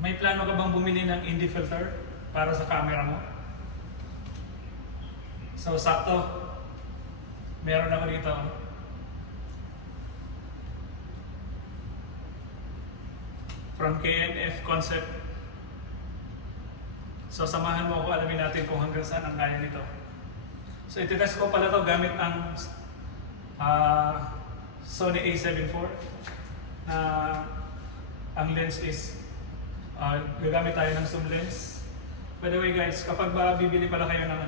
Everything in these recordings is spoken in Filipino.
May plano ka bang bumili ng ND filter para sa camera mo? So, sakto. Meron ako dito. From KNF Concept. So, samahan mo ako, alamin natin kung hanggang saan ang kaya nito. So, ititest ko pala to gamit ang Sony A7 IV. Ang lens is gagamit tayo ng zoom lens. By the way guys, kapag bibili pala kayo ng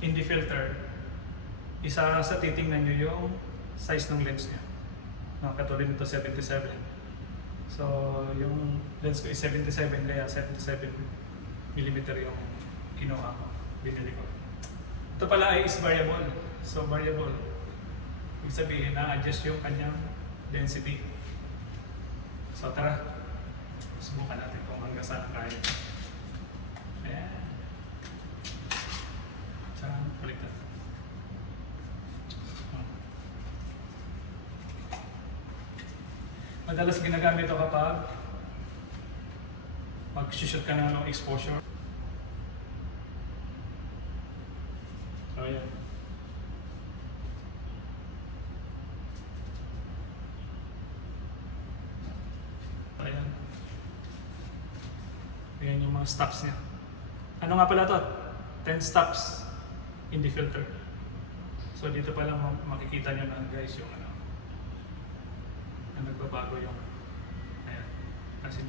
ND filter, isa sa titingnan nyo yung size ng lens niya. Katulad nito 77. So yung lens ko is 77, kaya 77mm yung kinuha ko, binili ko. Ito pala ay is variable. So variable, ibig sabihin na-adjust yung kanyang density. So tara, subukan natin kung hanggang saan kaya. Ayan. Saan? Baliktad. Madalas ginagamit ito kapag mag-shoot ka ng exposure. So ayan. Ayan. Ayan yung mga stops niya. Ano nga pala to? 10 stops in the filter. So dito pala makikita nyo na guys yung na nagbabago yung ayan. Kasi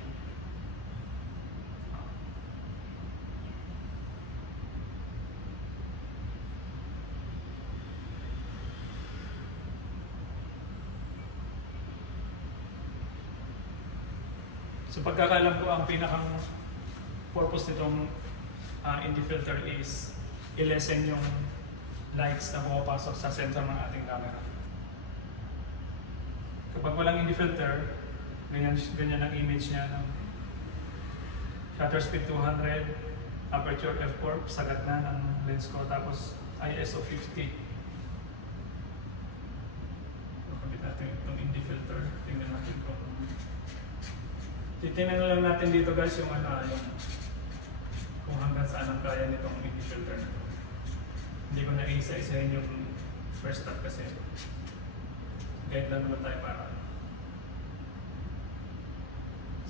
so pagkakalam ko, ang pinakang purpose nitong ND filter is i-lessen yung lights na pumapasok sa sensor ng ating camera. Kapag walang ND filter, ganyan ang image niya. Shutter speed 200, aperture f4 sa gitna ng lens ko, tapos ISO 50. Kapit natin itong ND filter, tingnan natin kung titingnan na lang natin dito guys yung yung kung hanggang saan ang kaya nitong ND filter na ito. Hindi ko na isa-isahin yung first step kasi guide lang naman tayo para.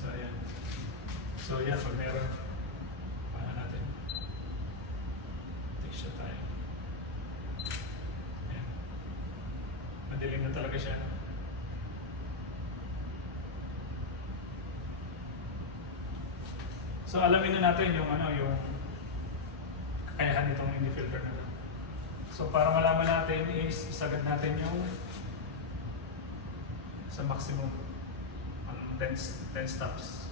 So ayan. So yan, pag meron, paano natin? Take shot tayo. Ayan. Madilim na talaga siya. So alamin na natin yung yung kakayahan nitong ND filter na ito. So para malaman natin is isagad natin yung sa maximum 10 stops.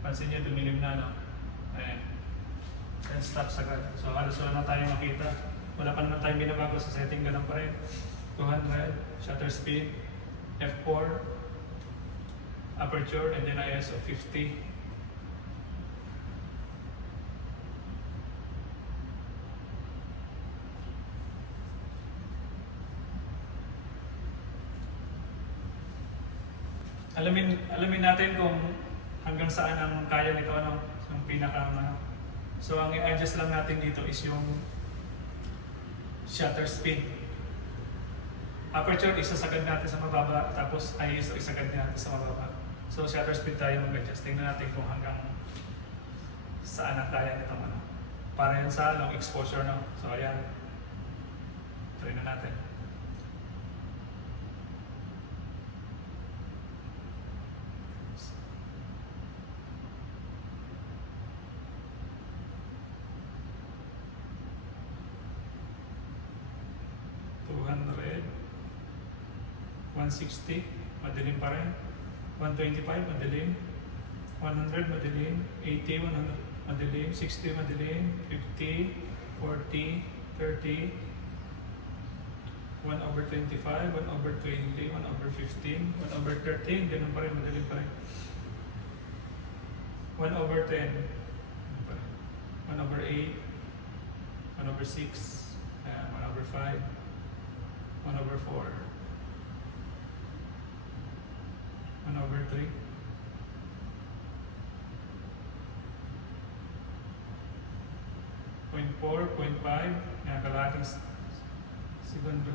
Pansin niyo, dumilim na, no? Ayan. 10 stops agad. So halos wala na tayo makita. Wala pa naman tayong binabago sa setting, ganun pa rin. 200, shutter speed, f4, aperture, and then ISO 50. Alamin natin kung hanggang saan ang kaya nito, yung pinaka So ang i-adjust lang natin dito is yung shutter speed. Aperture isasagad natin sa mababa, tapos ISO isagad natin sa mababa. So shutter speed tayo mag-adjust. Tingnan natin kung hanggang saan ang kaya nito para yan sa long exposure, no? So ayan. Try na natin. $200, 160, madilim pa rin. 125, madilim. 100, madilim. 80, 100, madilim. 60, madilim. 50, 40, 30, 1/25, 1/20, 1/15, 1/13, ganun pa rin, madilim pa rin. 1/10, 1/8, 1/6, 1/5, 1/4, 4. 1/3. 0.4, 0.5, yan, kalahating segundo.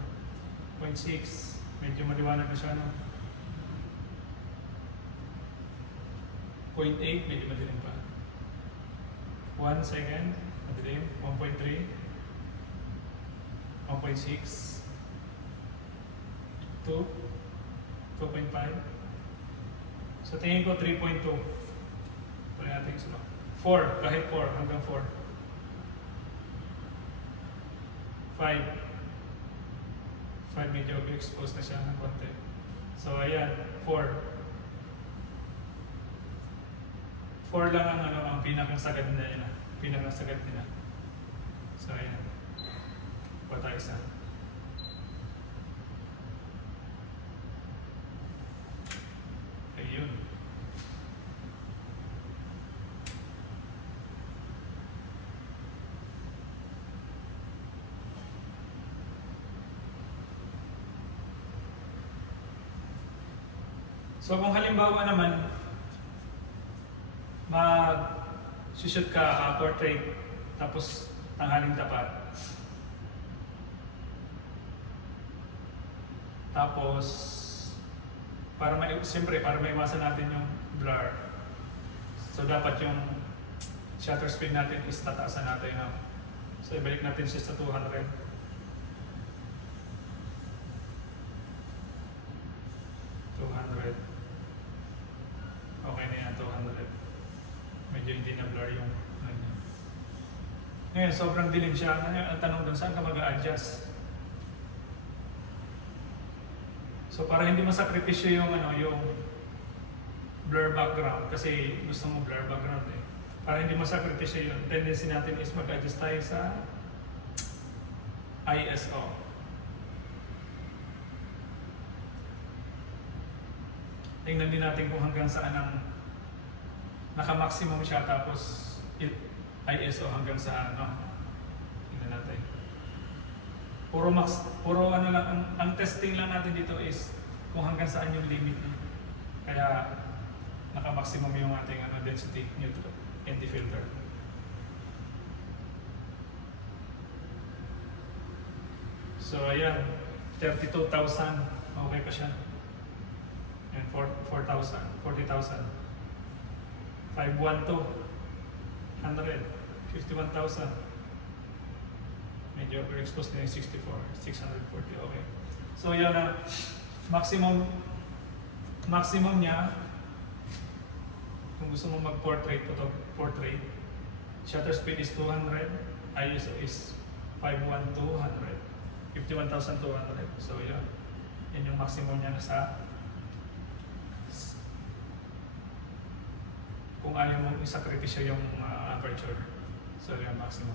0.6, medyo maliwanag na siya, no? 0.8, medyo madilim pa. 1 second, madilim. 1.3, 1.6, 2, 2.5. Sa tingin ko, 3.2. Tuloy natin isa pa. 4, kahit 4, hanggang 4. 5. 5, medyo exposed na siya ng konti. So, ayan, 4. 4 lang ang, ang pinakang sagad nila. Pinakang sagad nila. So, ayan. Pa tayo isa. Ayun. So kung halimbawa naman, mag-shoot ka portrait, tapos tanghaling tapat. Tapos, siyempre, para maiwasan natin yung blur. So dapat yung shutter speed natin is tataasan natin. No? So ibalik natin siya sa 200. Okay na yan, 200. Medyo hindi na blur yung ngayon, sobrang dilim siya. Ang tanong dun, saan ka mag-a-adjust? So para hindi masakripisyo yung yung blur background, kasi gusto mo blur background eh. Para hindi masakripisyo yun, tendency natin is mag-adjust tayo sa ISO. Tingnan din natin kung hanggang saan ang naka-maximum siya, tapos ISO hanggang saan, no? Tingnan natin. Puro ano lang, ang testing lang natin dito is kung hanggang saan yung limit niya. Kaya naka-maximum yung ating density neutral ND filter. So ayan, 32,000, okay pa siya. And 4,000, 40,000, 512, 100, 51,000. Medyo overexposed na yung 64, 640, okay. So yan na, maximum niya, kung gusto mo mag-portrait, portrait, shutter speed is 200, ISO is 51200, 51,200. So yan yung maximum niya na sa kung ayaw mong isakripisyo yung aperture. So yung maximum.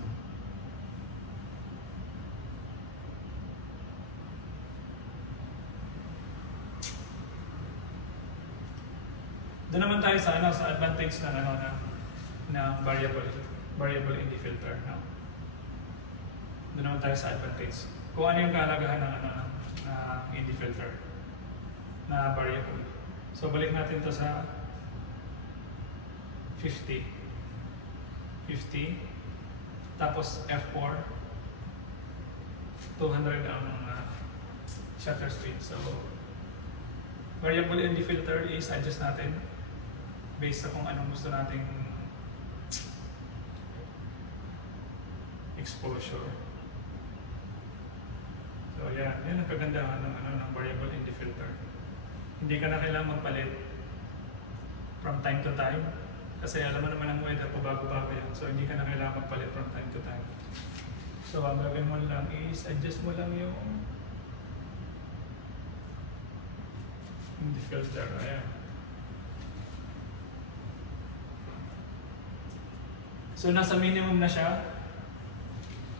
Doon naman tayo sa sa advantage ng na variable ND filter. No? Doon naman tayo sa advantage. Kung ano yung kahalagahan ng ND filter na variable. So balik natin to sa 50, tapos F4, 200 ang shutter speed. So, variable ND filter is adjust natin based sa kung anong gusto nating exposure. So, yan ang kagandahan ng variable ND filter. Hindi ka na kailangan magpalit from time to time. Kasi alam mo naman ang weather, pabago-bago yan. So hindi ka na kailangan magpalit from time to time. So ang gagawin mo lang is adjust mo lang yung filter. Ayan. So nasa minimum na siya.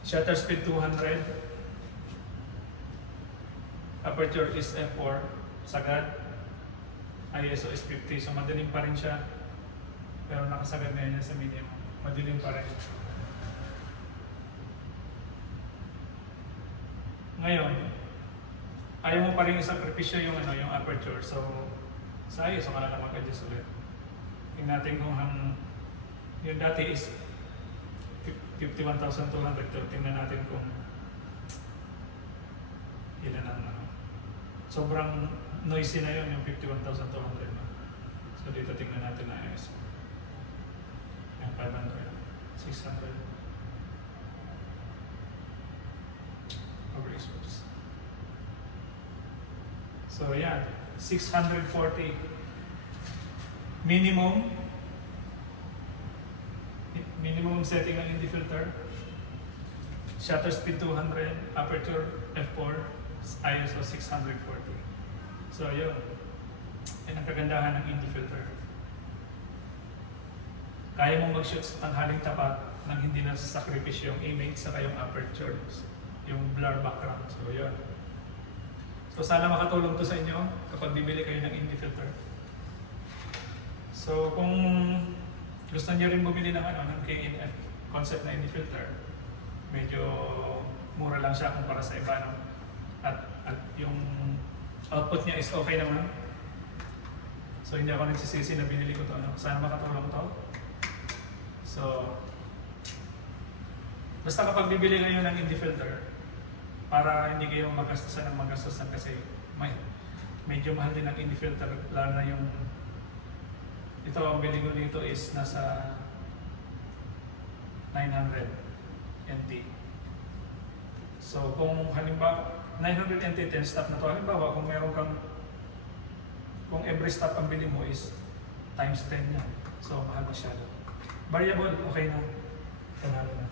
Shutter speed 200. Aperture is f4. Sagad. ISO is 50. So madilim pa rin siya. Pero nakasagad na yan sa minimum. Madilim pa rin. Ngayon, ayaw mo pa rin isakripisyo yung ano, yung aperture. So sa ayos, so ka na mag-adjust ulit. Tingnan natin kung yung dati is 51,200. Tingnan natin kung ilan ang ano. Sobrang noisy na yun, yung 51,200. No? So dito tingnan natin na ayos. Yung 500, 600. Overexposed. So yeah, 640 minimum setting ng ND filter. Shutter speed 200, aperture f4, ISO 640. So yun, yan ang kagandahan ng ND filter. Kaya mo mag-shoot sa tanghaling tapat nang hindi na sakripisyo yung image sa yung aperture, yung blur background. So yun. So sana makatulong to sa inyo kapag bibili kayo ng ND filter. So kung gusto niyo rin bumili ng ano ng KNF concept na ND filter, medyo mura lang siya kumpara sa iba, no? At yung output niya is okay naman. So hindi ako nagsisisi na binili ko to, ano? Sana makatulong to. So basta kapag bibili kayo ng ND filter, para hindi kayo magastusan kasi medyo mahal din ang ND filter, lalo na yung ito ang bili ko dito is nasa 900 NT. So kung halimbawa 900 NT 10 stop na to, halimbawa kung meron kang, kung every stop ang bili mo is times 10 yan, so mahal masyado. Variable, okay na, panalo na.